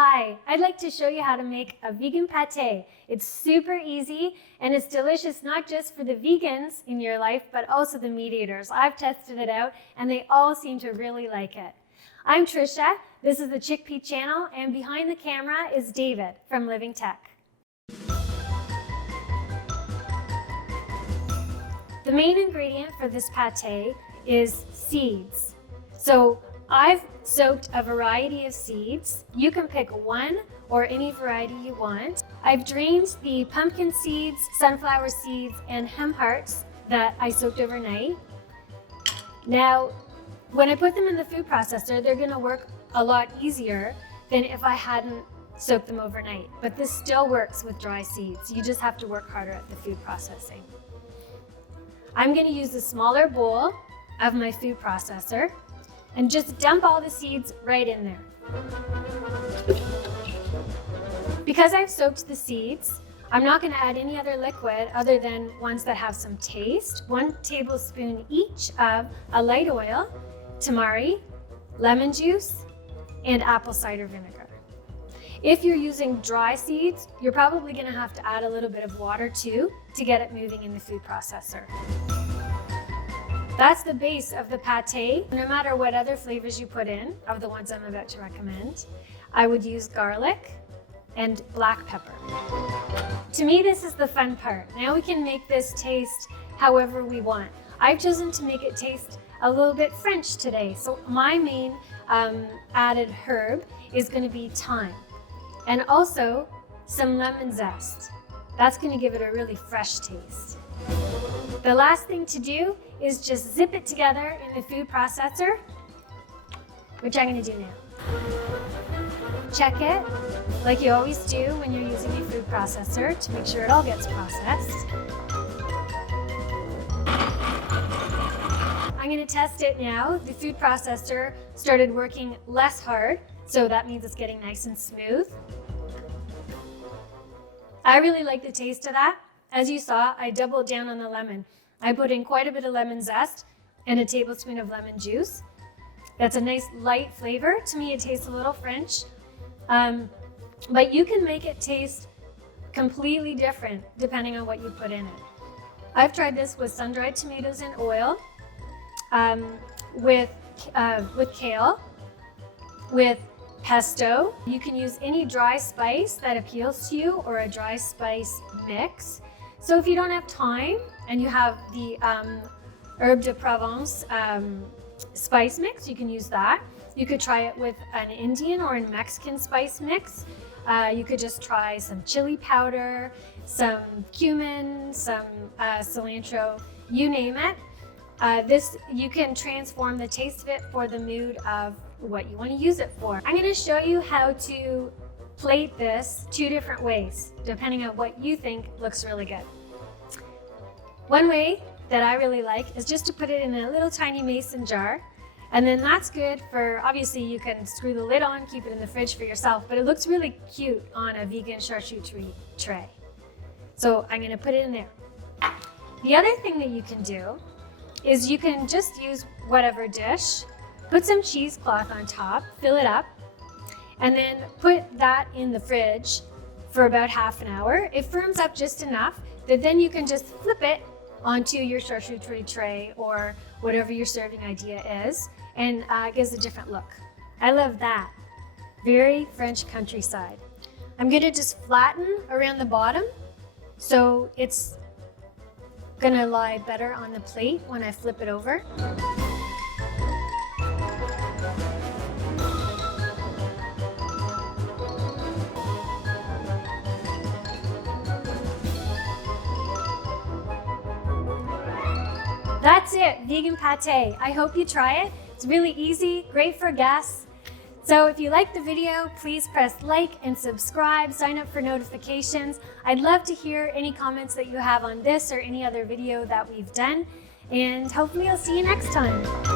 Hi, I'd like to show you how to make a vegan pate. It's super easy and it's delicious not just for the vegans in your life, but also the meat eaters. I've tested it out and they all seem to really like it. I'm Trisha, this is the Chickpea channel, and behind the camera is David from Living Tech. The main ingredient for this pate is seeds. So I've soaked a variety of seeds. You can pick one or any variety you want. I've drained the pumpkin seeds, sunflower seeds, and hemp hearts that I soaked overnight. Now, when I put them in the food processor, they're gonna work a lot easier than if I hadn't soaked them overnight. But this still works with dry seeds. You just have to work harder at the food processing. I'm gonna use a smaller bowl of my food processor and just dump all the seeds right in there. Because I've soaked the seeds, I'm not going to add any other liquid other than ones that have some taste. 1 tablespoon each of a light oil, Tamari, lemon juice, and apple cider vinegar. If you're using dry seeds, you're probably going to have to add a little bit of water too to get it moving in the food processor. That's the base of the pate. No matter what other flavors you put in, of the ones I'm about to recommend, I would use garlic and black pepper. To me, this is the fun part. Now we can make this taste however we want. I've chosen to make it taste a little bit French today. So my main added herb is going to be thyme, and also some lemon zest. That's going to give it a really fresh taste. The last thing to do is just zip it together in the food processor, which I'm going to do now. Check it like you always do when you're using a food processor to make sure it all gets processed. I'm going to test it now. The food processor started working less hard, so that means it's getting nice and smooth. I really like the taste of that. As you saw, I doubled down on the lemon. I put in quite a bit of lemon zest and a tablespoon of lemon juice. That's a nice light flavor. To me, it tastes a little French. But you can make it taste completely different depending on what you put in it. I've tried this with sun-dried tomatoes in oil, with kale, with pesto. You can use any dry spice that appeals to you or a dry spice mix. So if you don't have thyme and you have the herb de Provence spice mix, you can use that. You could try it with an Indian or a Mexican spice mix. You could just try some chili powder, some cumin, some cilantro, you name it. You can transform the taste of it for the mood of what you want to use it for. I'm going to show you how to plate this 2 different ways, depending on what you think looks really good. One way that I really like is just to put it in a little tiny mason jar, and then that's good for, obviously you can screw the lid on, keep it in the fridge for yourself, but it looks really cute on a vegan charcuterie tray. So I'm going to put it in there. The other thing that you can do is you can just use whatever dish, put some cheesecloth on top, fill it up, and then put that in the fridge for about half an hour. It firms up just enough that then you can just flip it onto your charcuterie tray or whatever your serving idea is, and it gives a different look. I love that. Very French countryside. I'm gonna just flatten around the bottom so it's gonna lie better on the plate when I flip it over. That's it, vegan pate. I hope you try it. It's really easy, great for guests. So if you liked the video, please press like and subscribe, sign up for notifications. I'd love to hear any comments that you have on this or any other video that we've done, and hopefully I'll see you next time.